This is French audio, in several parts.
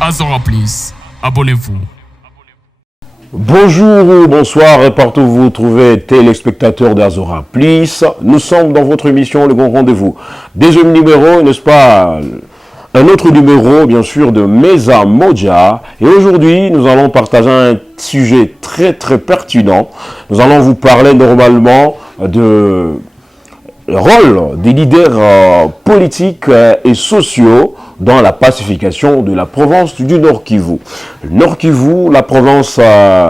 Azora Plus, abonnez-vous. Bonjour ou bonsoir, partout où vous vous trouvez, téléspectateurs d'Azora Plus. Nous sommes dans votre émission Le Grand Rendez-vous. Deuxième numéro, n'est-ce pas? Un autre numéro, bien sûr, de Meza Moja. Et aujourd'hui, nous allons partager un sujet très pertinent. Nous allons vous parler normalement de rôle des leaders politiques et sociaux dans la pacification de la province du Nord Kivu. Le Nord Kivu, la province,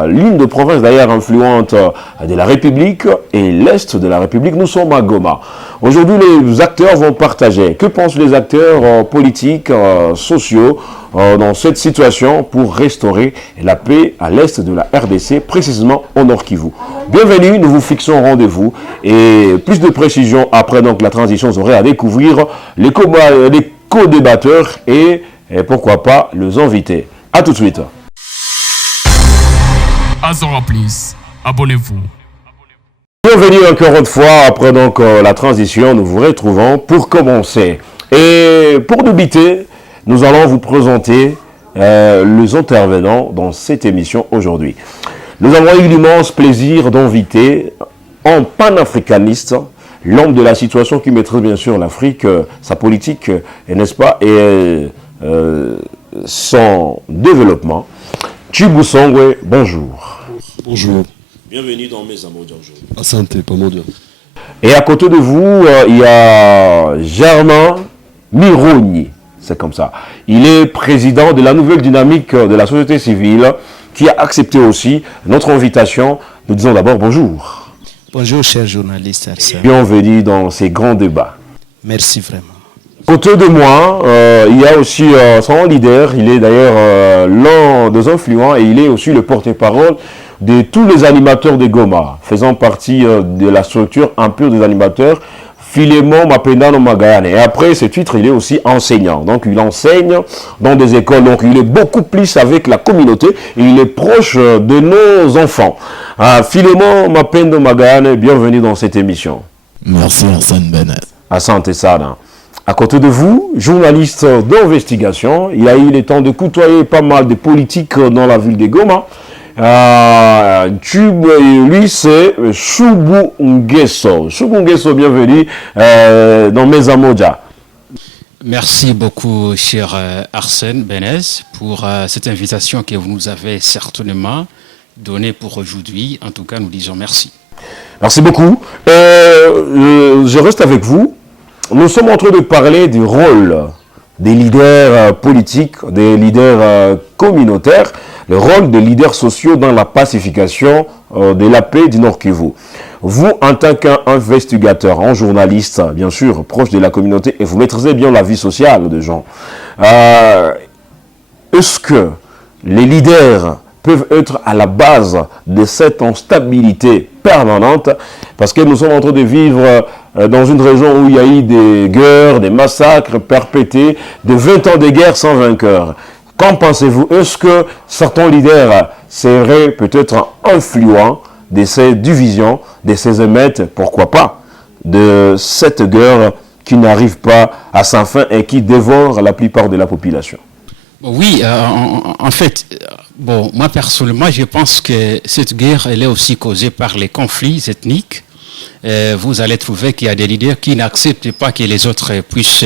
l'une des provinces d'ailleurs influentes de la République et l'Est de la République, nous sommes à Goma. Aujourd'hui, les acteurs vont partager. Que pensent les acteurs politiques, sociaux dans cette situation pour restaurer la paix à l'Est de la RDC, précisément au Nord Kivu. Bienvenue, nous vous fixons rendez-vous et plus de précisions après donc la transition, vous aurez à découvrir les co-débatteurs et pourquoi pas les invités. A tout de suite. Azora Plus, abonnez-vous. Bienvenue encore une fois après donc la transition, nous vous retrouvons pour commencer. Et pour débuter, nous allons vous présenter les intervenants dans cette émission aujourd'hui. Nous avons eu l'immense plaisir d'inviter un panafricaniste, l'homme de la situation qui maîtrise bien sûr l'Afrique, sa politique, n'est-ce pas, et son développement. Tshibou Songwe, bonjour. Bonjour. Bienvenue dans Meza Moja aujourd'hui. Asante, pas mon Dieu. Et à côté de vous, il y a Germain Mironi, c'est comme ça. Il est président de la nouvelle dynamique de la société civile qui a accepté aussi notre invitation. Nous disons d'abord bonjour. Bonjour, cher journaliste Arsène. Bienvenue dans ces grands débats. Merci vraiment. Côté de moi, il y a aussi son leader. Il est d'ailleurs l'un des influents et il est aussi le porte-parole de tous les animateurs de Goma, faisant partie de la structure impure des animateurs, Philémon Mapendano Magayane. Et après ce titre, il est aussi enseignant. Donc il enseigne dans des écoles. Donc il est beaucoup plus avec la communauté et il est proche de nos enfants. Philémon Mapendano Magayane, bienvenue dans cette émission. Merci Arsène Benet. Asante Sada. À côté de vous, journaliste d'investigation, il a eu le temps de côtoyer pas mal de politiques dans la ville de Goma. Lui, c'est Choubou Nguesso. Choubou Nguesso, bienvenue dans Meza Moja. Merci beaucoup, cher Arsène Benez, pour cette invitation que vous nous avez certainement donnée pour aujourd'hui. En tout cas, nous disons merci. Merci beaucoup. Je reste avec vous. Nous sommes en train de parler du rôle des leaders politiques, des leaders communautaires, le rôle des leaders sociaux dans la pacification de la paix du Nord Kivu. Vous, en tant qu'investigateur, un journaliste, bien sûr, proche de la communauté, et vous maîtrisez bien la vie sociale des gens, est-ce que les leaders peuvent être à la base de cette instabilité permanente? Parce que nous sommes en train de vivre dans une région où il y a eu des guerres, des massacres perpétrés, de 20 ans de guerre sans vainqueur. Qu'en pensez-vous? Est-ce que certains leaders seraient peut-être influents de ces divisions, de ces émeutes, pourquoi pas, de cette guerre qui n'arrive pas à sa fin et qui dévore la plupart de la population? Oui, en fait, bon, moi personnellement, je pense que cette guerre, elle est aussi causée par les conflits ethniques. Vous allez trouver qu'il y a des leaders qui n'acceptent pas que les autres puissent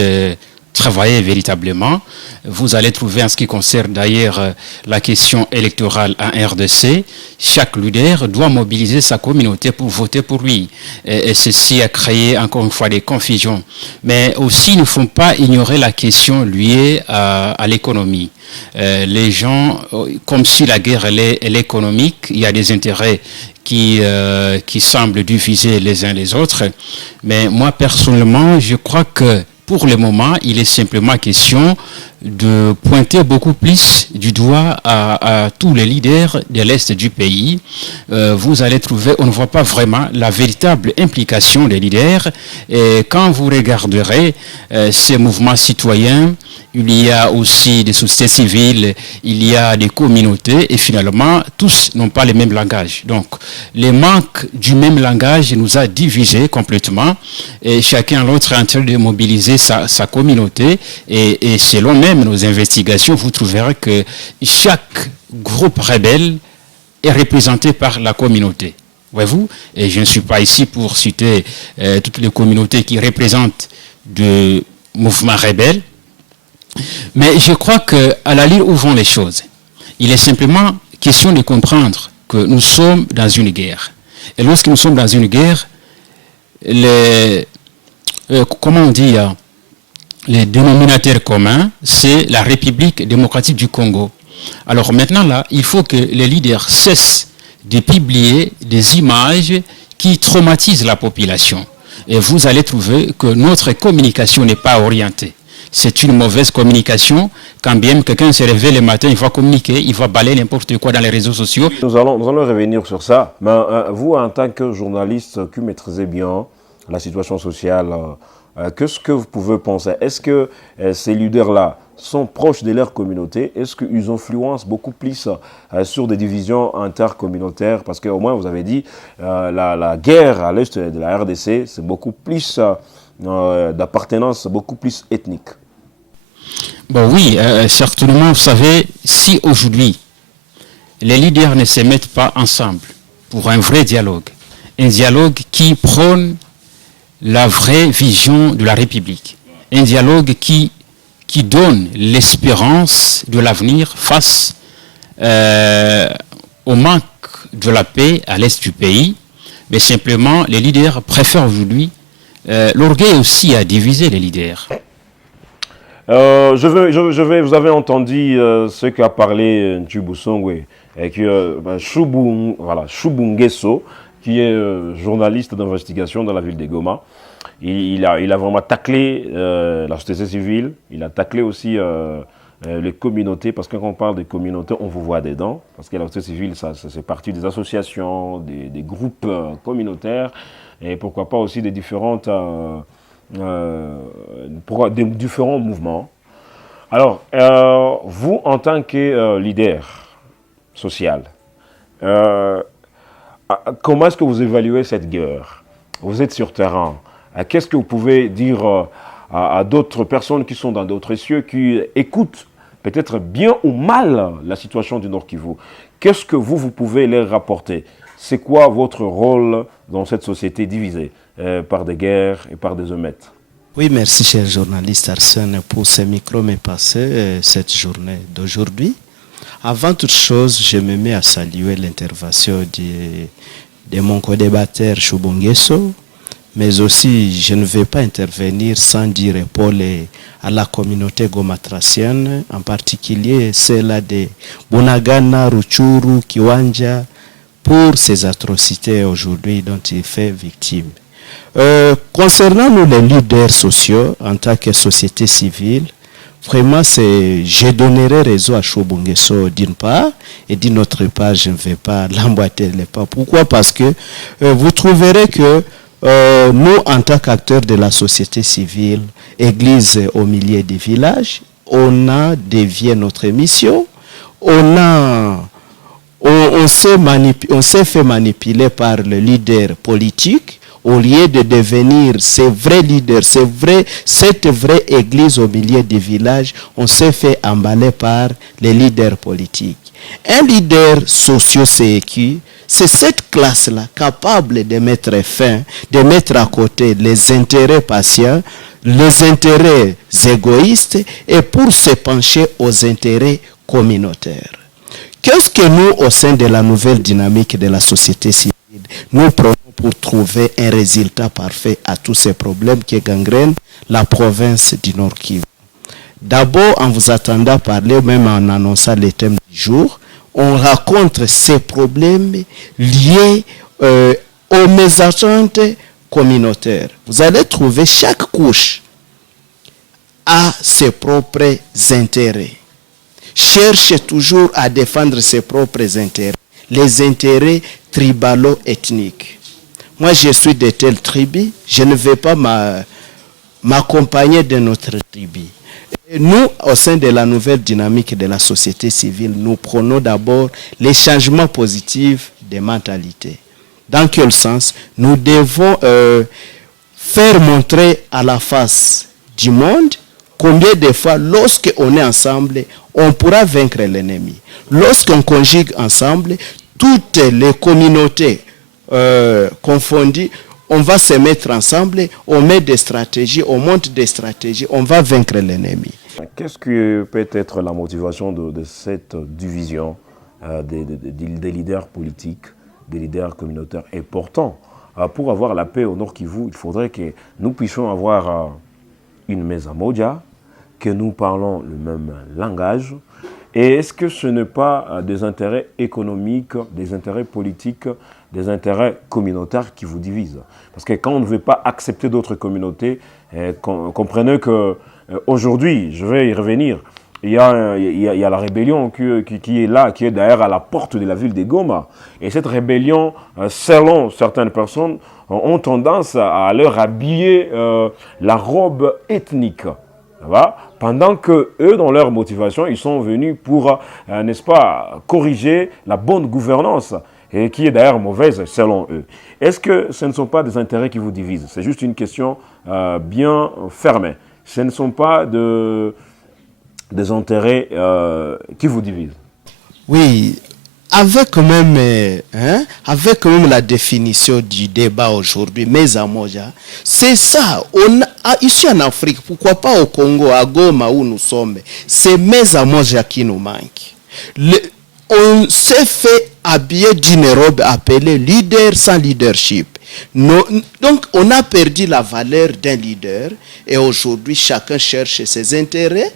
travailler véritablement. Vous allez trouver en ce qui concerne d'ailleurs la question électorale en RDC, chaque leader doit mobiliser sa communauté pour voter pour lui. Et ceci a créé encore une fois des confusions. Mais aussi, il ne faut pas ignorer la question liée à l'économie. Les gens, comme si la guerre elle est économique, il y a des intérêts qui semblent diviser les uns les autres. Mais moi, personnellement, je crois que pour le moment, il est simplement question de pointer beaucoup plus du doigt à tous les leaders de l'Est du pays. Vous allez trouver, on ne voit pas vraiment la véritable implication des leaders. Et quand vous regarderez ces mouvements citoyens, il y a aussi des sociétés civiles, il y a des communautés, et finalement, tous n'ont pas le même langage. Donc, le manque du même langage nous a divisés complètement, et chacun l'autre est en train de mobiliser sa communauté, et selon même vous-même nos investigations, vous trouverez que chaque groupe rebelle est représenté par la communauté. Voyez-vous? Et je ne suis pas ici pour citer toutes les communautés qui représentent de mouvements rebelles. Mais je crois qu'à la ligne où vont les choses, il est simplement question de comprendre que nous sommes dans une guerre. Et lorsque nous sommes dans une guerre, comment on dit, les dénominateurs communs, c'est la République démocratique du Congo. Alors maintenant, là, il faut que les leaders cessent de publier des images qui traumatisent la population. Et vous allez trouver que notre communication n'est pas orientée. C'est une mauvaise communication. Quand bien quelqu'un se réveille le matin, il va communiquer, il va balayer n'importe quoi dans les réseaux sociaux. Nous allons revenir sur ça. Mais vous, en tant que journaliste qui maîtrisez bien la situation sociale, qu'est-ce que vous pouvez penser? Est-ce que ces leaders-là sont proches de leur communauté? Est-ce qu'ils influencent beaucoup plus sur des divisions intercommunautaires? Parce qu'au moins, vous avez dit, la guerre à l'est de la RDC, c'est beaucoup plus d'appartenance, beaucoup plus ethnique. Bon, oui, certainement, vous savez, si aujourd'hui, les leaders ne se mettent pas ensemble pour un vrai dialogue, un dialogue qui prône la vraie vision de la République, un dialogue qui donne l'espérance de l'avenir face au manque de la paix à l'est du pays, mais simplement les leaders préfèrent aujourd'hui, l'orgueil aussi a divisé les leaders. Vous avez entendu ce qu'a parlé Ntshubou Songwe, et que Chubou Nguesso, qui est journaliste d'investigation dans la ville de Goma. Il a vraiment taclé la société civile, il a taclé aussi les communautés, parce que quand on parle des communautés, on vous voit dedans, parce que la société civile, ça c'est partie des associations, des groupes communautaires, et pourquoi pas aussi des différents mouvements. Alors, vous, en tant que leader social, comment est-ce que vous évaluez cette guerre? Vous êtes sur terrain. Qu'est-ce que vous pouvez dire à d'autres personnes qui sont dans d'autres cieux, qui écoutent peut-être bien ou mal la situation du Nord Kivu? Qu'est-ce que vous pouvez leur rapporter? C'est quoi votre rôle dans cette société divisée par des guerres et par des émeutes? Oui, merci cher journaliste Arsène pour ce micro m'est passé cette journée d'aujourd'hui. Avant toute chose, je me mets à saluer l'intervention de mon co-débatteur Chubou Nguesso, mais aussi je ne vais pas intervenir sans dire épaule à la communauté gomatracienne, en particulier celle de Bunagana, Ruchuru, Kiwanja, pour ces atrocités aujourd'hui dont il fait victime. Concernant nous les leaders sociaux en tant que société civile, vraiment je donnerai raison à Chubou Nguesso d'une part, et d'une autre part je ne vais pas l'emboîter les pas. Pourquoi? Parce que vous trouverez que nous en tant qu'acteurs de la société civile, église au milieu des villages, on a dévié notre mission, on s'est fait manipuler par le leader politique. Au lieu de devenir ces vrais leaders, cette vraie église au milieu des villages, on s'est fait emballer par les leaders politiques. Un leader socio-sécu, c'est cette classe-là capable de mettre fin, de mettre à côté les intérêts patients, les intérêts égoïstes et pour se pencher aux intérêts communautaires. Qu'est-ce que nous, au sein de la nouvelle dynamique de la société civile, nous prenons pour trouver un résultat parfait à tous ces problèmes qui gangrènent la province du Nord Kivu? D'abord, en vous attendant parler, même en annonçant les thèmes du jour, on raconte ces problèmes liés aux mésententes communautaires. Vous allez trouver chaque couche à ses propres intérêts. Cherche toujours à défendre ses propres intérêts, les intérêts tribalo-ethniques. Moi, je suis de telle tribu, je ne vais pas m'accompagner de notre tribu. Et nous, au sein de la nouvelle dynamique de la société civile, nous prenons d'abord les changements positifs des mentalités. Dans quel sens? Nous devons faire montrer à la face du monde, combien de fois, lorsqu'on est ensemble, on pourra vaincre l'ennemi. Lorsqu'on conjugue ensemble, toutes les communautés confondues, on va se mettre ensemble, on met des stratégies, on monte des stratégies, on va vaincre l'ennemi. Qu'est-ce que peut être la motivation de cette division des leaders politiques, des leaders communautaires? Et pourtant, pour avoir la paix au Nord Kivu, il faudrait que nous puissions avoir une mesa moja, que nous parlons le même langage. Et est-ce que ce n'est pas des intérêts économiques, des intérêts politiques, des intérêts communautaires qui vous divisent? Parce que quand on ne veut pas accepter d'autres communautés, comprenez qu'aujourd'hui, je vais y revenir, il y a la rébellion qui est là, qui est d'ailleurs à la porte de la ville de Goma. Et cette rébellion, selon certaines personnes, ont tendance à leur habiller la robe ethnique. Pendant que eux, dans leur motivation, ils sont venus pour, n'est-ce pas, corriger la bonne gouvernance, et qui est d'ailleurs mauvaise selon eux. Est-ce que ce ne sont pas des intérêts qui vous divisent? C'est juste une question bien fermée. Ce ne sont pas des intérêts qui vous divisent. Oui, avec quand même la définition du débat aujourd'hui, Mesa Moja, c'est ça. Ici en Afrique, pourquoi pas au Congo, à Goma où nous sommes, c'est Mesa Moja qui nous manque. On s'est fait habiller d'une robe appelée leader sans leadership. Donc on a perdu la valeur d'un leader et aujourd'hui chacun cherche ses intérêts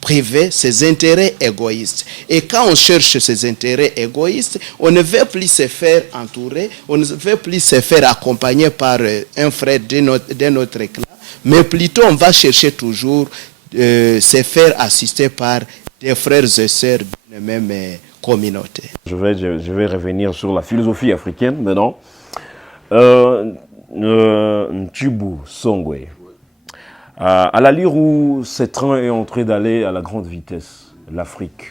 privés, ses intérêts égoïstes. Et quand on cherche ses intérêts égoïstes, on ne veut plus se faire entourer, on ne veut plus se faire accompagner par un frère de notre clan, mais plutôt on va chercher toujours se faire assister par des frères et sœurs d'une même communauté. Je vais revenir sur la philosophie africaine maintenant. Ntshibou Songwe. À l'allure où ce train est en train d'aller à la grande vitesse, l'Afrique,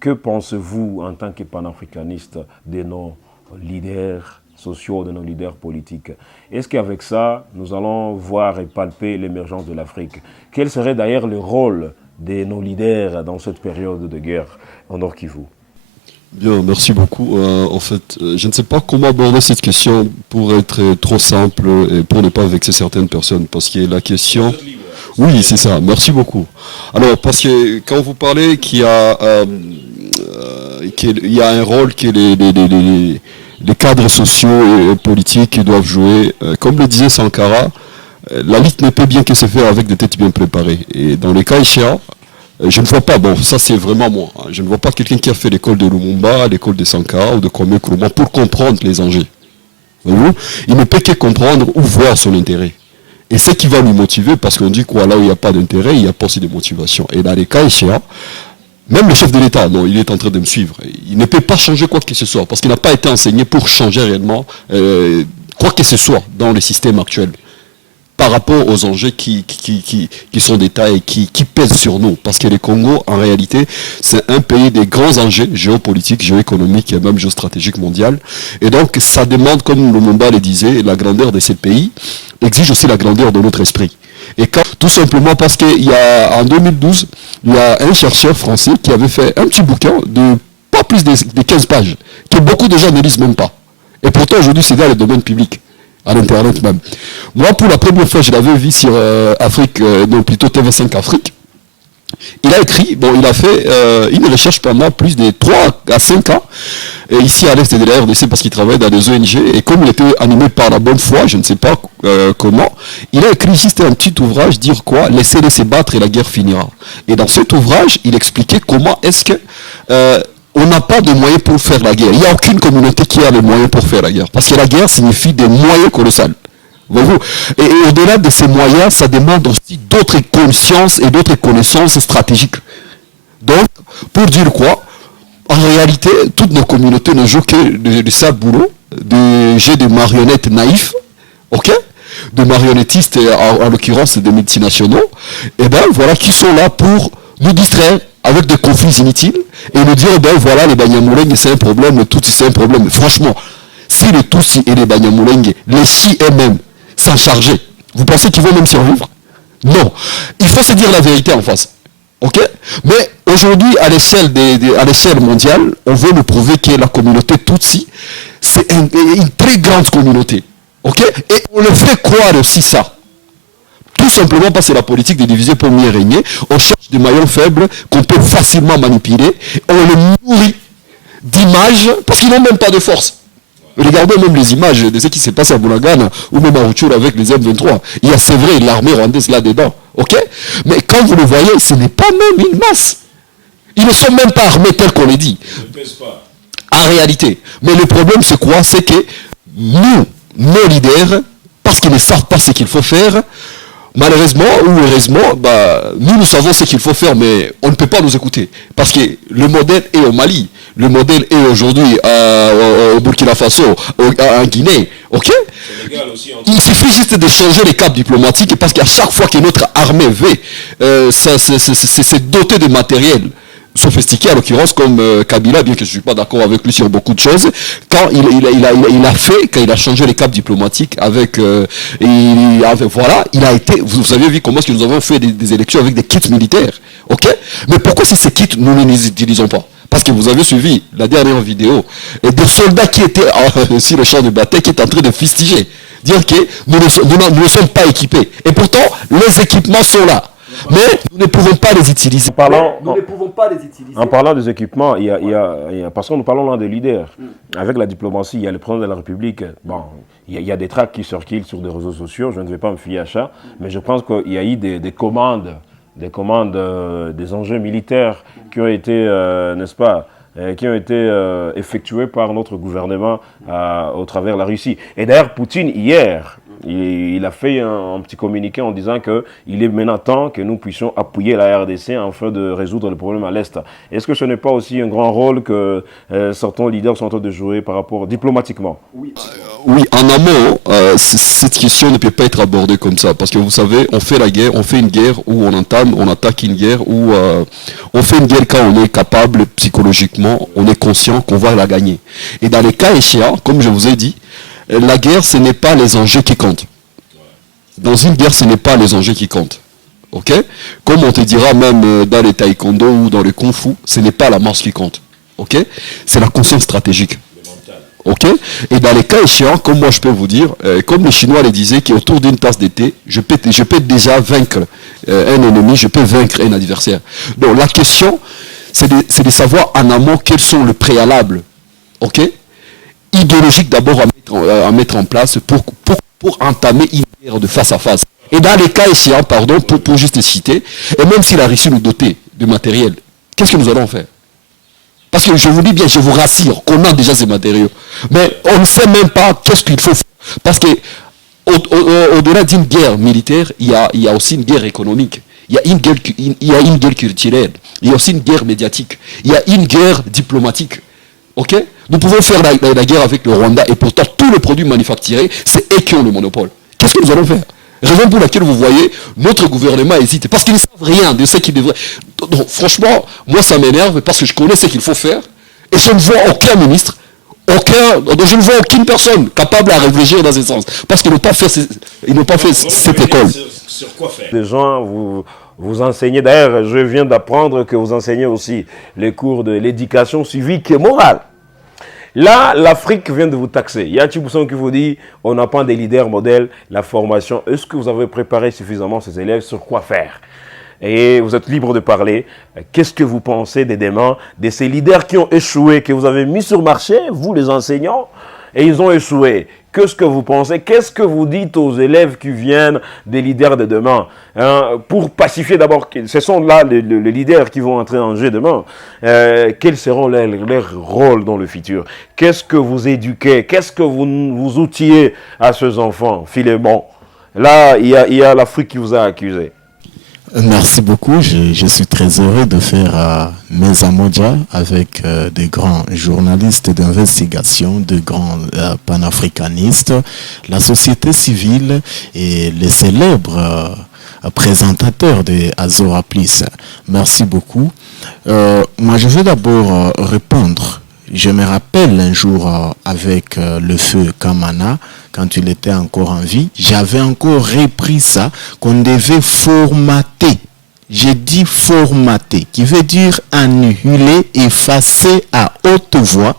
que pensez-vous en tant que panafricaniste de nos leaders sociaux, de nos leaders politiques? Est-ce qu'avec ça, nous allons voir et palper l'émergence de l'Afrique? Quel serait d'ailleurs le rôle de nos leaders dans cette période de guerre en Nord Kivu? Bien, merci beaucoup. En fait, je ne sais pas comment aborder cette question pour être trop simple et pour ne pas vexer certaines personnes, parce que la question... Oui, c'est ça. Merci beaucoup. Alors, parce que quand vous parlez qu'il y a un rôle que les cadres sociaux et politiques doivent jouer, comme le disait Sankara, la lutte ne peut bien que se faire avec des têtes bien préparées. Et dans les cas échéants, je ne vois pas, bon, ça c'est vraiment moi, hein, je ne vois pas quelqu'un qui a fait l'école de Lumumba, l'école de Sankara ou de Kwame Nkrumah pour comprendre les enjeux. Voyez-vous, il ne peut que comprendre ou voir son intérêt. Et c'est qui va lui motiver, parce qu'on dit quoi, là où il n'y a pas d'intérêt, il n'y a pas aussi de motivation. Et dans les cas échéants, même le chef de l'État, non, il est en train de me suivre. Il ne peut pas changer quoi que ce soit, parce qu'il n'a pas été enseigné pour changer réellement quoi que ce soit dans le système actuel, par rapport aux enjeux qui sont d'État et qui pèsent sur nous. Parce que le Congo, en réalité, c'est un pays des grands enjeux géopolitiques, géoéconomiques et même géostratégiques mondiales. Et donc, ça demande, comme Lumumba le disait, la grandeur de ces pays exige aussi la grandeur de notre esprit. Et tout simplement parce qu'en 2012, il y a un chercheur français qui avait fait un petit bouquin de pas plus de 15 pages, que beaucoup de gens ne lisent même pas. Et pourtant, aujourd'hui, c'est dans le domaine public, à l'Internet même. Moi, pour la première fois, je l'avais vu sur Afrique, non, plutôt TV5 Afrique. Il a écrit, bon, il a fait une recherche pendant plus de 3 à 5 ans, et ici à l'est de la RDC, parce qu'il travaille dans des ONG, et comme il était animé par la bonne foi, je ne sais pas comment, il a écrit juste un petit ouvrage, dire quoi, laissez-les se battre et la guerre finira. Et dans cet ouvrage, il expliquait comment est-ce que on n'a pas de moyens pour faire la guerre. Il n'y a aucune communauté qui a les moyens pour faire la guerre, parce que la guerre signifie des moyens colossaux. Voyez-vous, et au-delà de ces moyens, ça demande aussi d'autres consciences et d'autres connaissances stratégiques. Donc, pour dire quoi, en réalité, toutes nos communautés ne jouent que de sale boulot, de jeux de marionnettes naïfs, ok, de marionnettistes, en l'occurrence des multinationaux, et ben voilà, qui sont là pour nous distraire avec des conflits inutiles et nous dire, ben voilà, les Banyamulenge c'est un problème, le Tutsi c'est un problème. Franchement, si les Tutsi et les Banyamulenge, les Chi eux-mêmes, s'en charger, vous pensez qu'ils vont même survivre? Non. Il faut se dire la vérité en face. Ok? Mais aujourd'hui, à l'échelle mondiale, on veut nous prouver que la communauté Tutsi, c'est une très grande communauté. Ok? Et on le fait croire aussi ça. Tout simplement parce que la politique de diviser pour mieux régner, on cherche des maillons faibles qu'on peut facilement manipuler, on les nourrit d'images parce qu'ils n'ont même pas de force. Regardez même les images de ce qui s'est passé à Boulagana ou même à Rutshuru avec les M23. Il y a, c'est vrai, l'armée rwandaise là-dedans. Ok? Mais quand vous le voyez, ce n'est pas même une masse. Ils ne sont même pas armés tel qu'on les dit. En réalité. Mais le problème, c'est quoi? C'est que nous, nos leaders, parce qu'ils ne savent pas ce qu'il faut faire, malheureusement ou heureusement, nous savons ce qu'il faut faire, mais on ne peut pas nous écouter. Parce que le modèle est au Mali, le modèle est aujourd'hui au Burkina Faso, en Guinée. Ok? Il suffit juste de changer les caps diplomatiques, parce qu'à chaque fois que notre armée veut se doter de matériel sophistiqué, à l'occurrence comme Kabila, bien que je ne suis pas d'accord avec lui sur beaucoup de choses, quand il a changé les caps diplomatiques il a été, vous avez vu comment est-ce que nous avons fait des élections avec des kits militaires, ok? Mais pourquoi ces kits, nous ne les utilisons pas? Parce que vous avez suivi la dernière vidéo, et des soldats qui étaient sur le champ de bataille, qui étaient en train de fustiger, dire que nous ne sommes pas équipés. Et pourtant, les équipements sont là. Mais nous ne pouvons pas les utiliser. En parlant des équipements, parce que nous parlons là des leaders. Avec la diplomatie, il y a le président de la République. Bon, il y a des tracts qui circulent sur des réseaux sociaux. Je ne vais pas me fier à ça. Mais je pense qu'il y a eu des commandes, des enjeux militaires qui ont été, n'est-ce pas, qui ont été effectués par notre gouvernement au travers de la Russie. Et d'ailleurs, Poutine, hier, il a fait un petit communiqué en disant qu'il est maintenant temps que nous puissions appuyer la RDC afin de résoudre le problème à l'Est. Est-ce que ce n'est pas aussi un grand rôle que certains leaders sont en train de jouer par rapport diplomatiquement? Oui, en amont, cette question ne peut pas être abordée comme ça. Parce que vous savez, on fait la guerre, on fait une guerre où on attaque une guerre, où on fait une guerre quand on est capable psychologiquement, on est conscient qu'on va la gagner. Et dans les cas échéants, comme je vous ai dit, la guerre, ce n'est pas les enjeux qui comptent. Dans une guerre, ce n'est pas les enjeux qui comptent. Ok? Comme on te dira même dans les taekwondo ou dans le kung fu, ce n'est pas la masse qui compte. Ok? C'est la conscience stratégique. Ok? Et dans les cas échéants, comme moi je peux vous dire, comme les Chinois le disaient, qu'autour d'une tasse de thé, je peux déjà vaincre un ennemi, je peux vaincre un adversaire. Donc la question, c'est de savoir en amont quels sont les préalables. Ok? Idéologique d'abord à mettre en place pour entamer une guerre de face à face. Et dans les cas échéants, pardon, pour juste citer, et même si la Russie nous dotait de matériel, qu'est-ce que nous allons faire? Parce que je vous dis bien, je vous rassure qu'on a déjà ces matériaux. Mais on ne sait même pas qu'est-ce qu'il faut faire. Parce que au-delà d'une guerre militaire, il y a aussi une guerre économique. Il y a une guerre culturelle. Il y a aussi une guerre médiatique. Il y a une guerre diplomatique. Ok? Nous pouvons faire la guerre avec le Rwanda et pourtant tous les produits manufacturés, c'est eux qui ont le monopole. Qu'est-ce que nous allons faire? Raison pour laquelle vous voyez, notre gouvernement hésite. Parce qu'ils ne savent rien de ce qu'ils devraient. Donc, franchement, moi ça m'énerve parce que je connais ce qu'il faut faire et je ne vois aucun ministre, je ne vois aucune personne capable à réfléchir dans ce sens. Parce qu'ils n'ont pas fait, cette école. Sur quoi faire? Les gens, vous enseignez, d'ailleurs, je viens d'apprendre que vous enseignez aussi les cours de l'éducation civique et morale. Là, l'Afrique vient de vous taxer. Il y a un Tchibousson qui vous dit, on n'a pas des leaders modèles, la formation. Est-ce que vous avez préparé suffisamment ces élèves sur quoi faire? Et vous êtes libre de parler. Qu'est-ce que vous pensez des demandes de ces leaders qui ont échoué, que vous avez mis sur marché, vous les enseignants, et ils ont échoué? Qu'est-ce que vous pensez? Qu'est-ce que vous dites aux élèves qui viennent des leaders de demain, pour pacifier d'abord, ce sont là les leaders qui vont entrer en jeu demain. Quels seront leurs rôles dans le futur? Qu'est-ce que vous éduquez? Qu'est-ce que vous outillez à ces enfants? Philémon, là, il y a l'Afrique qui vous a accusé. Merci beaucoup. Je suis très heureux de faire mes amodja avec des grands journalistes d'investigation, de grands panafricanistes, la société civile et les célèbres présentateurs de Azora Plus. Merci beaucoup. Moi, je vais d'abord répondre Je me rappelle un jour avec le feu Kamana, quand il était encore en vie, j'avais encore repris ça, qu'on devait formater. J'ai dit formater, qui veut dire annihiler, effacer à haute voix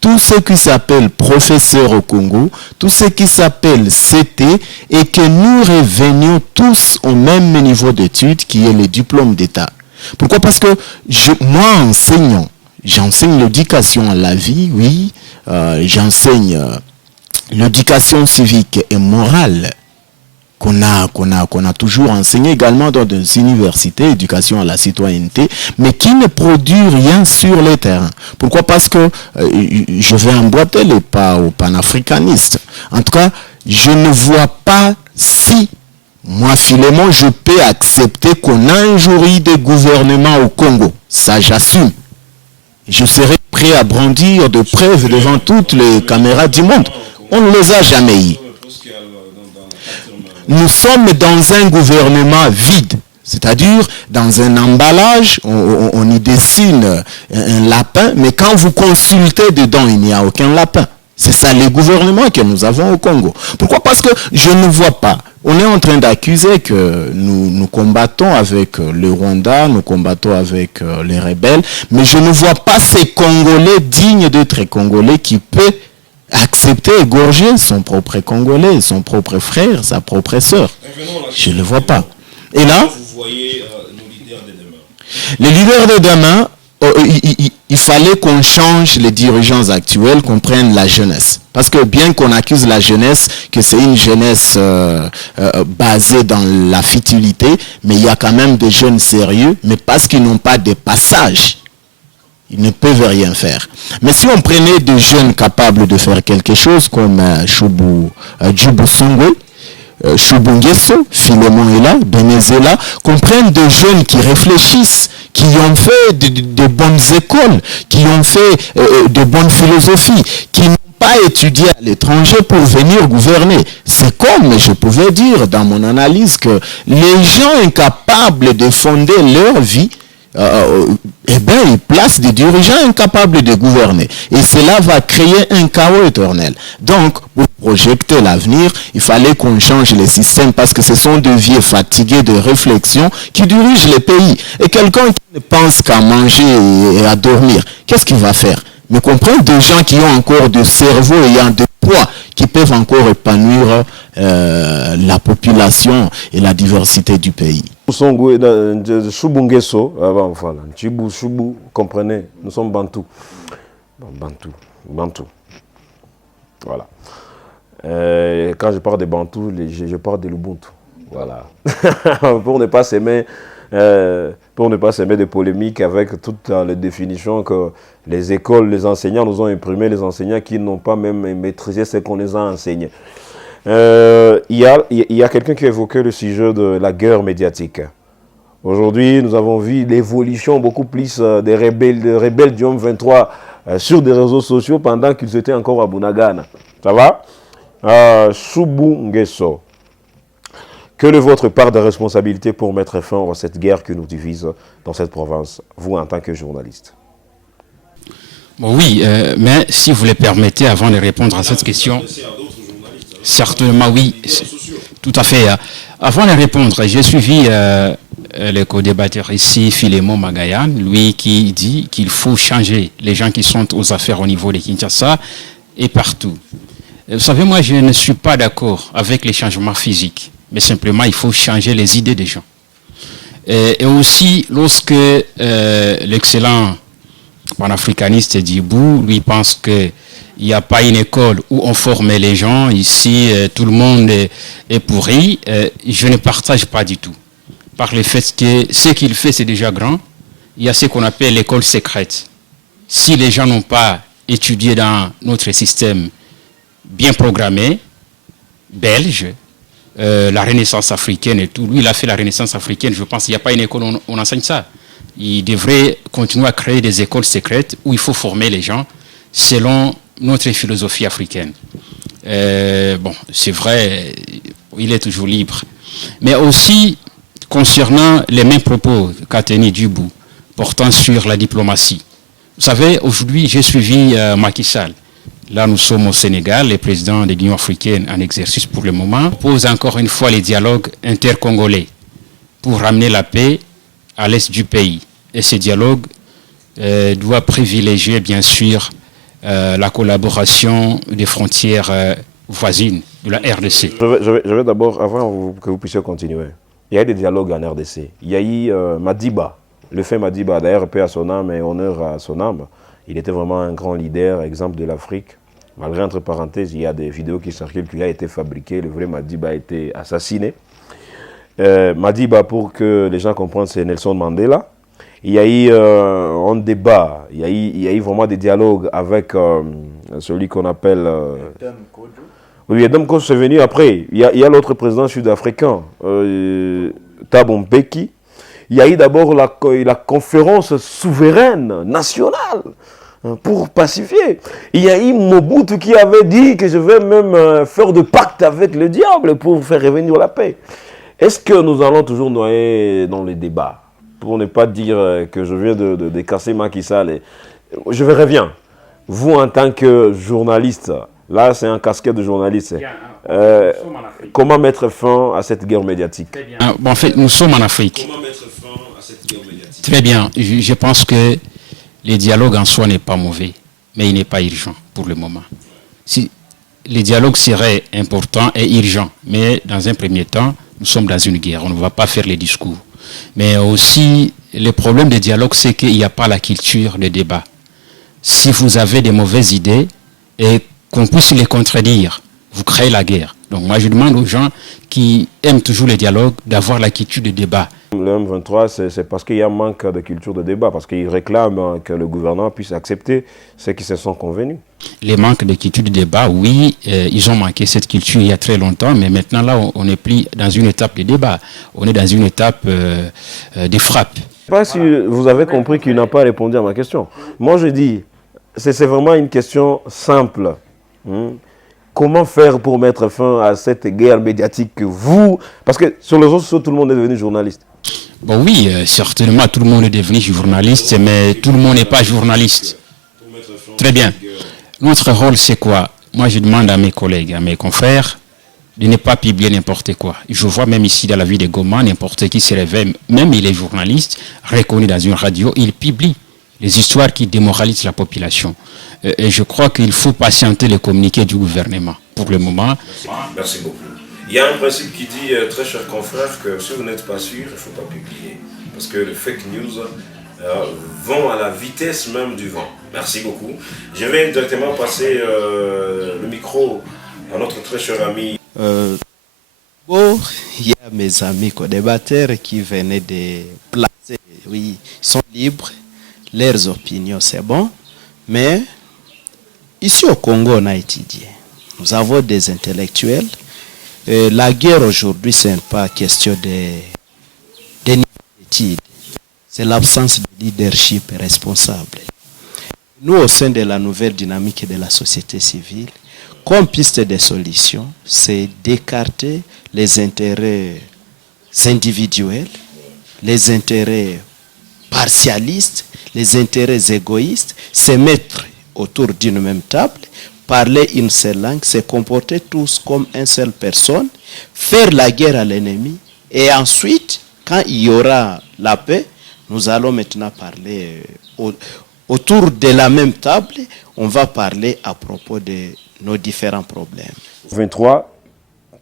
tout ce qui s'appelle professeur au Congo, tout ce qui s'appelle CT, et que nous revenions tous au même niveau d'études qui est le diplôme d'État. Pourquoi? Parce que moi, enseignant, j'enseigne l'éducation à la vie, oui, j'enseigne l'éducation civique et morale qu'on a toujours enseigné également dans des universités, éducation à la citoyenneté, mais qui ne produit rien sur le terrain. Pourquoi? Parce que je vais emboîter les pas aux panafricanistes. En tout cas, je ne vois pas si, moi, Philémon, je peux accepter qu'on a un jury de gouvernement au Congo. Ça, j'assume. Je serai prêt à brandir de preuves devant toutes les caméras du monde. On ne les a jamais eu. Nous sommes dans un gouvernement vide, c'est-à-dire dans un emballage, on y dessine un lapin, mais quand vous consultez dedans, il n'y a aucun lapin. C'est ça les gouvernements que nous avons au Congo. Pourquoi? Parce que je ne vois pas. On est en train d'accuser que nous combattons avec le Rwanda, nous combattons avec les rebelles, mais je ne vois pas ces Congolais dignes d'être Congolais qui peuvent accepter égorger son propre Congolais, son propre frère, sa propre sœur. Je ne le vois pas. Et là, vous voyez nos leaders de demain? Les leaders de demain, il fallait qu'on change les dirigeants actuels, qu'on prenne la jeunesse. Parce que bien qu'on accuse la jeunesse, que c'est une jeunesse basée dans la futilité, mais il y a quand même des jeunes sérieux, mais parce qu'ils n'ont pas de passage. Ils ne peuvent rien faire. Mais si on prenait des jeunes capables de faire quelque chose, comme Djibou Songo, Chubungesso, Philémon est là, Benezé est là, qu'on prenne des jeunes qui réfléchissent, qui ont fait de bonnes écoles, qui ont fait de bonnes philosophies, qui n'ont pas étudié à l'étranger pour venir gouverner. C'est comme je pouvais dire dans mon analyse que les gens incapables de fonder leur vie, ils placent des dirigeants incapables de gouverner. Et cela va créer un chaos éternel. Donc, pour projeter l'avenir, il fallait qu'on change les systèmes parce que ce sont des vieux fatigués de réflexion qui dirigent les pays. Et quelqu'un qui ne pense qu'à manger et à dormir, qu'est-ce qu'il va faire? Mais comprendre des gens qui ont encore de cerveau ayant de poids, qui peuvent encore épanouir la population et la diversité du pays. Chubungesso, voilà, Chubou, comprenez, nous sommes Bantou. Bantou. Voilà. Quand je parle de Bantou, je parle de l'Ubuntu. Voilà. Pour ne pas s'aimer de polémiques avec toutes les définitions que les écoles, les enseignants nous ont imprimées, les enseignants qui n'ont pas même maîtrisé ce qu'on les a enseigné. Il y a quelqu'un qui a évoqué le sujet de la guerre médiatique. Aujourd'hui, nous avons vu l'évolution beaucoup plus des rebelles du M23 sur des réseaux sociaux pendant qu'ils étaient encore à Bunagana. Ça va? Chubungesso, quelle est votre part de responsabilité pour mettre fin à cette guerre qui nous divise dans cette province, vous en tant que journaliste? Bon, oui, mais si vous le permettez, avant de répondre à cette question, certainement oui, tout à fait. Avant de répondre, j'ai suivi le co-débatteur ici, Philémon Magayan, lui qui dit qu'il faut changer les gens qui sont aux affaires au niveau de Kinshasa et partout. Vous savez, moi, je ne suis pas d'accord avec les changements physiques, mais simplement, il faut changer les idées des gens. Et aussi, lorsque l'excellent panafricaniste Djibou, lui, pense qu'il n'y a pas une école où on formait les gens, ici, tout le monde est pourri, je ne partage pas du tout. Par le fait que ce qu'il fait, c'est déjà grand. Il y a ce qu'on appelle l'école secrète. Si les gens n'ont pas étudié dans notre système bien programmé, belge, la Renaissance africaine et tout. Lui, il a fait la Renaissance africaine. Je pense qu'il n'y a pas une école où on enseigne ça. Il devrait continuer à créer des écoles secrètes où il faut former les gens selon notre philosophie africaine. Bon, c'est vrai, il est toujours libre. Mais aussi, concernant les mêmes propos qu'a tenu Djibou, portant sur la diplomatie. Vous savez, aujourd'hui, j'ai suivi Macky Sall. Là, nous sommes au Sénégal, le président de l'Union africaine en exercice pour le moment pose encore une fois les dialogues intercongolais pour ramener la paix à l'est du pays. Et ce dialogue doit privilégier, bien sûr, la collaboration des frontières voisines de la RDC. Je vais d'abord, avant que vous puissiez continuer, il y a eu des dialogues en RDC. Il y a eu Madiba, le fait Madiba, d'ailleurs, paix à son âme et honneur à son âme. Il était vraiment un grand leader, exemple de l'Afrique. Malgré, entre parenthèses, il y a des vidéos qui circulent qu'il a été fabriqué, le vrai Madiba a été assassiné. Madiba, pour que les gens comprennent, c'est Nelson Mandela. Il y a eu un débat, il y a eu vraiment des dialogues avec celui qu'on appelle... oui, Adam Kojo, c'est venu après. Il y a l'autre président sud-africain, Thabo Mbeki. Il y a eu d'abord la conférence souveraine nationale pour pacifier. Il y a eu Mobutu qui avait dit que je vais même faire de pacte avec le diable pour faire revenir la paix. Est-ce que nous allons toujours noyer dans les débats? Pour ne pas dire que je viens de casser Macky Sall. Je verrai bien. Vous, en tant que journaliste, là c'est un casquette de journaliste, comment mettre fin à cette guerre médiatique? En fait, nous sommes en Afrique. Comment mettre fin à cette guerre médiatique? Très bien. Je pense que le dialogue en soi n'est pas mauvais, mais il n'est pas urgent pour le moment. Si le dialogue serait important et urgent, mais dans un premier temps, nous sommes dans une guerre. On ne va pas faire les discours. Mais aussi, le problème du dialogue, c'est qu'il n'y a pas la culture de débat. Si vous avez des mauvaises idées et qu'on puisse les contredire, vous créez la guerre. Donc moi, je demande aux gens qui aiment toujours le dialogue d'avoir la culture de débat. Le M23, c'est parce qu'il y a un manque de culture de débat, parce qu'ils réclament que le gouvernement puisse accepter ce qui se sont convenus. Les manques de culture de débat, oui, ils ont manqué cette culture il y a très longtemps, mais maintenant là, on n'est plus dans une étape de débat, on est dans une étape de frappe. Je ne sais pas si vous avez compris qu'il n'a pas répondu à ma question. Moi, je dis, c'est vraiment une question simple. Comment faire pour mettre fin à cette guerre médiatique que vous... Parce que sur les réseaux sociaux, tout le monde est devenu journaliste. Bon oui, certainement tout le monde est devenu journaliste, mais tout le monde n'est pas journaliste. Très bien. Notre rôle, c'est quoi? Moi, je demande à mes collègues, à mes confrères, de ne pas publier n'importe quoi. Je vois même ici dans la ville de Goma, n'importe qui se réveille, même il est journaliste, reconnu dans une radio, il publie les histoires qui démoralisent la population. Et je crois qu'il faut patienter les communiqués du gouvernement pour le moment. Merci beaucoup. Il y a un principe qui dit, très chers confrères, que si vous n'êtes pas sûr, il ne faut pas publier. Parce que les fake news vont à la vitesse même du vent. Merci beaucoup. Je vais directement passer le micro à notre très cher ami. Bon, il y a mes amis co-débatteurs qui venaient de placer, oui, ils sont libres, leurs opinions, c'est bon, mais ici au Congo, on a étudié. Nous avons des intellectuels. La guerre aujourd'hui, ce n'est pas question de d'études. C'est l'absence de leadership responsable. Nous, au sein de la nouvelle dynamique de la société civile, comme piste de solution, c'est d'écarter les intérêts individuels, les intérêts partialistes, les intérêts égoïstes, se mettre autour d'une même table, parler une seule langue, se comporter tous comme une seule personne, faire la guerre à l'ennemi, et ensuite, quand il y aura la paix, nous allons maintenant parler autour de la même table, on va parler à propos de nos différents problèmes. 23,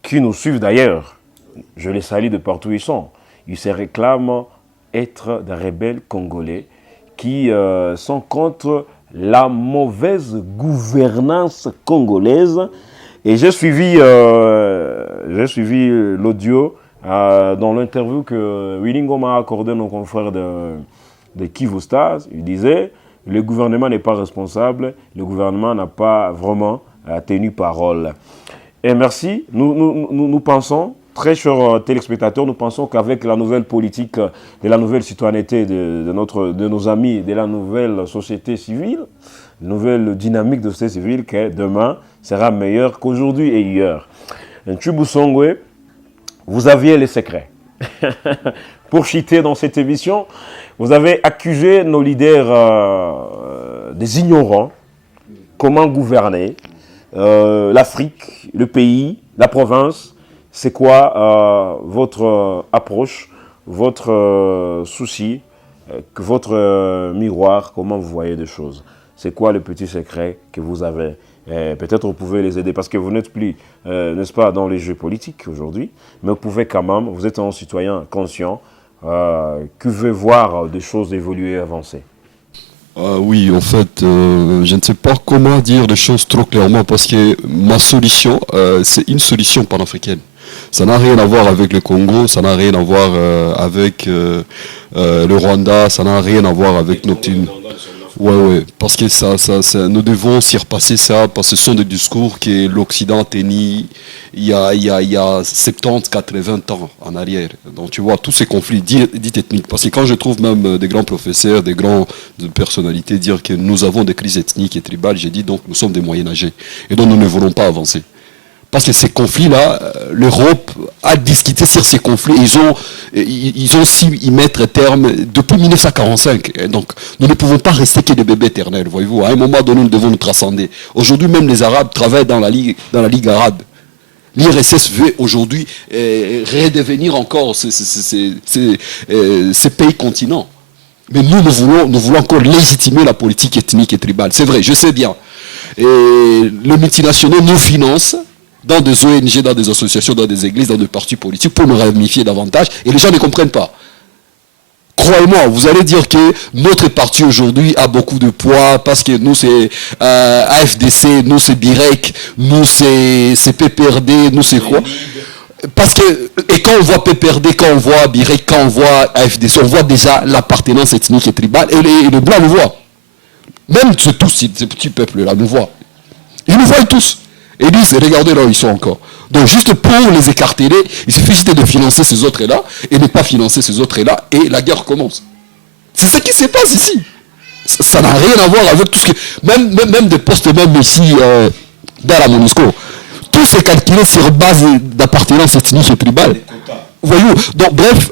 qui nous suivent d'ailleurs, je les salue de partout où ils sont. Ils se réclament être des rebelles congolais qui sont contre la mauvaise gouvernance congolaise. Et j'ai suivi l'audio dans l'interview que Willy Ngoma a accordé à nos confrères de Kivu Stars. Il disait, le gouvernement n'est pas responsable, le gouvernement n'a pas vraiment tenu parole. Et merci, nous pensons, très chers téléspectateurs, nous pensons qu'avec la nouvelle politique de la nouvelle citoyenneté de nos amis, de la nouvelle société civile, nouvelle dynamique de société civile, que demain sera meilleure qu'aujourd'hui et hier. Ntshubusongwe, vous aviez les secrets. pour chiter dans cette émission. Vous avez accusé nos leaders des ignorants. Comment gouverner l'Afrique, le pays, la province. C'est quoi votre approche, votre souci, votre miroir, comment vous voyez des choses? C'est quoi le petit secret que vous avez? Peut-être vous pouvez les aider parce que vous n'êtes plus, n'est-ce pas, dans les jeux politiques aujourd'hui, mais vous pouvez quand même, vous êtes un citoyen conscient qui veut voir des choses évoluer, avancer. Oui, en fait, je ne sais pas comment dire les choses trop clairement parce que ma solution, c'est une solution panafricaine. Ça n'a rien à voir avec le Congo, ça n'a rien à voir avec le Rwanda, ça n'a rien à voir avec notre... Ouais, parce que nous devons s'y repasser ça, parce que ce sont des discours que l'Occident tenait il y a 70, 80 ans en arrière. Donc tu vois, tous ces conflits dits ethniques, parce que quand je trouve même des grands professeurs, des grandes personnalités dire que nous avons des crises ethniques et tribales, j'ai dit donc nous sommes des moyen âgés, et donc nous ne voulons pas avancer. Parce que ces conflits-là, l'Europe a discuté sur ces conflits. Ils ont su y mettre terme depuis 1945. Et donc, nous ne pouvons pas rester que des bébés éternels, voyez-vous. À un moment donné, nous devons nous transcender. Aujourd'hui, même les Arabes travaillent dans la Ligue arabe. L'IRSS veut aujourd'hui redevenir encore ces pays continents. Mais nous voulons encore légitimer la politique ethnique et tribale. C'est vrai, je sais bien. Et le multinational nous finance dans des ONG, dans des associations, dans des églises, dans des partis politiques, pour nous ramifier davantage, et les gens ne comprennent pas. Croyez-moi, vous allez dire que notre parti aujourd'hui a beaucoup de poids, parce que nous c'est AFDC, nous c'est BIREC, nous c'est PPRD, nous c'est quoi? Parce que, et quand on voit PPRD, quand on voit BIREC, quand on voit AFDC, on voit déjà l'appartenance ethnique et tribale, et les Blancs nous voient. Même tous ces petits peuples-là nous voient. Ils nous voient tous. Et ils disent, regardez là où ils sont encore. Donc juste pour les écarter, il suffit juste de financer ces autres-là et ne pas financer ces autres-là et la guerre commence. C'est ce qui se passe ici. Ça n'a rien à voir avec tout ce que... Même des postes, même ici, dans la MONUSCO, tout c'est calculé sur base d'appartenance ethnique et tribale. Voyez-vous. Donc bref,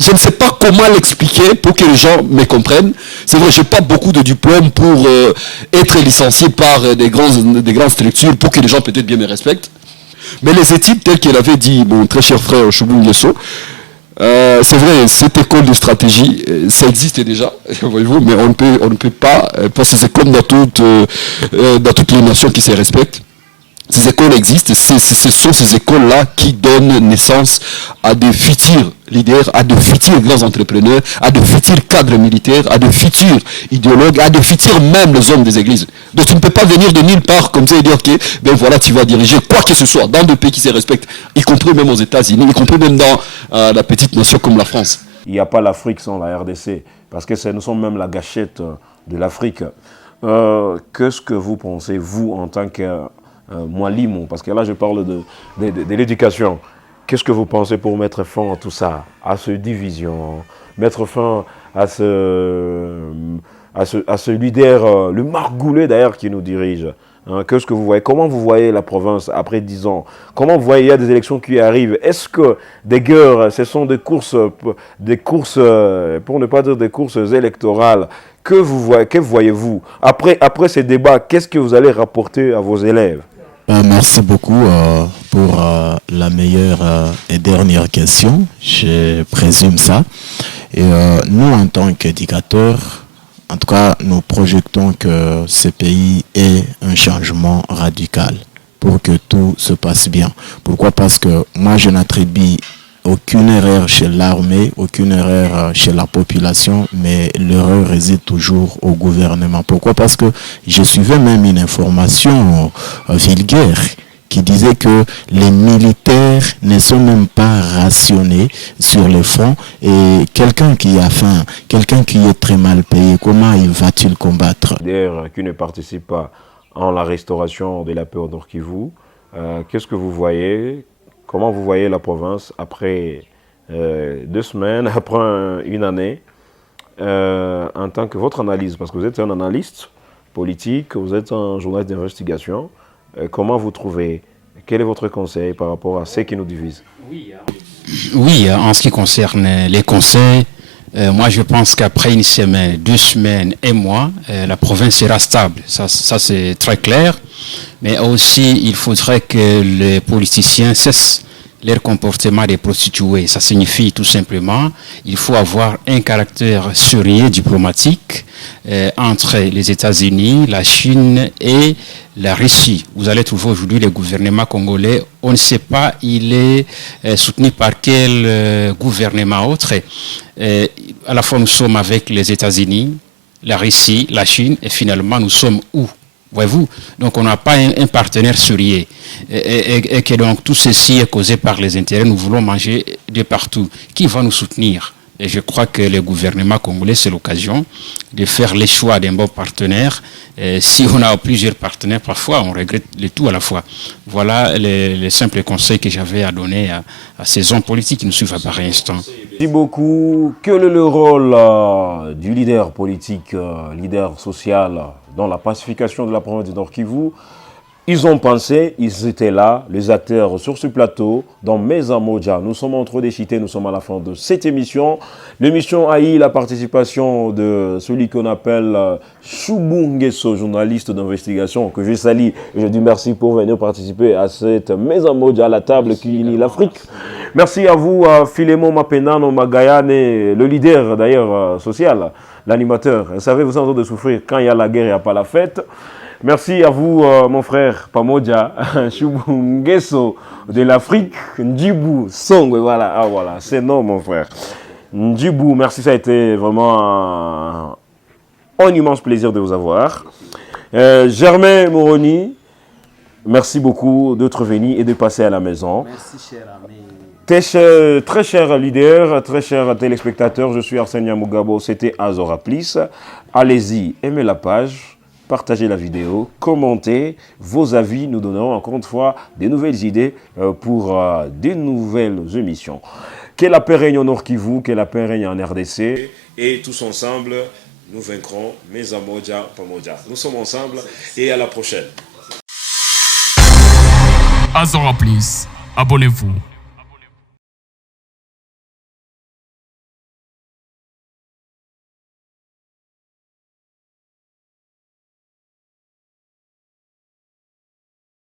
je ne sais pas comment l'expliquer pour que les gens me comprennent. C'est vrai, je n'ai pas beaucoup de diplômes pour être licencié par des grandes structures pour que les gens peut-être bien me respectent. Mais les éthiques, telles qu'il avait dit mon très cher frère Choubou Nguesso, c'est vrai, cette école de stratégie, ça existe déjà, voyez-vous, mais on ne peut pas, parce que c'est comme dans toutes les nations qui se respectent. Ces écoles existent, ce sont ces écoles-là qui donnent naissance à de futurs leaders, à de futurs grands entrepreneurs, à de futurs cadres militaires, à de futurs idéologues, à de futurs même les hommes des églises. Donc tu ne peux pas venir de nulle part comme ça et dire que ben voilà, tu vas diriger quoi que ce soit dans des pays qui se respectent, y compris même aux États-Unis, y compris même dans la petite nation comme la France. Il n'y a pas l'Afrique sans la RDC, parce que nous sommes même la gâchette de l'Afrique. Qu'est-ce que vous pensez, vous, en tant que... Mwalimu, parce que là je parle de l'éducation. Qu'est-ce que vous pensez pour mettre fin à tout ça, à cette division, mettre fin à ce leader, le margoulé d'ailleurs qui nous dirige, hein? Qu'est-ce que vous voyez? Comment vous voyez la province après 10 ans? Comment vous voyez, il y a des élections qui arrivent? Est-ce que des guerres, ce sont des courses, pour ne pas dire des courses électorales? Que voyez-vous? Après ces débats, qu'est-ce que vous allez rapporter à vos élèves? Merci beaucoup pour la meilleure et dernière question, je présume ça. Et nous, en tant qu'éducateurs, en tout cas, nous projetons que ce pays ait un changement radical pour que tout se passe bien. Pourquoi? Parce que moi, je n'attribue aucune erreur chez l'armée, aucune erreur chez la population, mais l'erreur réside toujours au gouvernement. Pourquoi? Parce que je suivais même une information vulgaire qui disait que les militaires ne sont même pas rationnés sur le front et quelqu'un qui a faim, quelqu'un qui est très mal payé, comment va-t-il combattre? D'ailleurs, qui ne participe pas en la restauration de la paix au Nord Kivu, qu'est-ce que vous voyez? Comment vous voyez la province après 2 semaines, après une année, en tant que votre analyse? Parce que vous êtes un analyste politique, vous êtes un journaliste d'investigation. Comment vous trouvez? Quel est votre conseil par rapport à ce qui nous divise? Oui, en ce qui concerne les conseils, moi je pense qu'après une semaine, 2 semaines, 1 mois, la province sera stable. Ça c'est très clair. Mais aussi, il faudrait que les politiciens cessent leur comportement des prostituées. Ça signifie tout simplement il faut avoir un caractère sérieux diplomatique entre les États-Unis, la Chine et la Russie. Vous allez trouver aujourd'hui le gouvernement congolais, on ne sait pas il est soutenu par quel gouvernement autre. À la fois nous sommes avec les États-Unis, la Russie, la Chine, et finalement nous sommes où? Voyez-vous, donc on n'a pas un partenaire sérieux et que donc tout ceci est causé par les intérêts. Nous voulons manger de partout. Qui va nous soutenir? Et je crois que le gouvernement congolais, c'est l'occasion de faire les choix d'un bon partenaire. Et si on a plusieurs partenaires, parfois on regrette le tout à la fois. Voilà les simples conseils que j'avais à donner à ces hommes politiques qui nous suivent par instant. Merci beaucoup. Quel est le rôle du leader politique, leader social dans la pacification de la province du Nord Kivu? Ils ont pensé, ils étaient là, les acteurs sur ce plateau, dans Meza Moja. Nous sommes entre des cités, nous sommes à la fin de cette émission. L'émission a eu la participation de celui qu'on appelle Choubou Nguesso, journaliste d'investigation, que je salue. Et je dis merci pour venir participer à cette Meza Moja, à la table qui unit l'Afrique. Merci à vous, Philémon Mapenano Magayane, le leader d'ailleurs social, l'animateur. Vous savez, vous êtes en train de souffrir. Quand il y a la guerre, il n'y a pas la fête. Merci à vous, mon frère Pamoja, Choubou Nguesso de l'Afrique, Ndjibou Song, voilà, ah voilà, c'est non, mon frère. Ndjibou, merci, ça a été vraiment un immense plaisir de vous avoir. Germain Moroni, merci beaucoup d'être venu et de passer à la maison. Merci, cher ami. Très cher leader, très cher téléspectateur, je suis Arsène Yamugabo, c'était Azora Plis. Allez-y, aimez la page. Partagez la vidéo, commentez vos avis, nous donnerons encore une fois des nouvelles idées pour des nouvelles émissions. Que la paix règne au Nord Kivu, que la paix règne en RDC, et tous ensemble, nous vaincrons Meza Moja Pamoja. Nous sommes ensemble et à la prochaine. Azora Plus, abonnez-vous.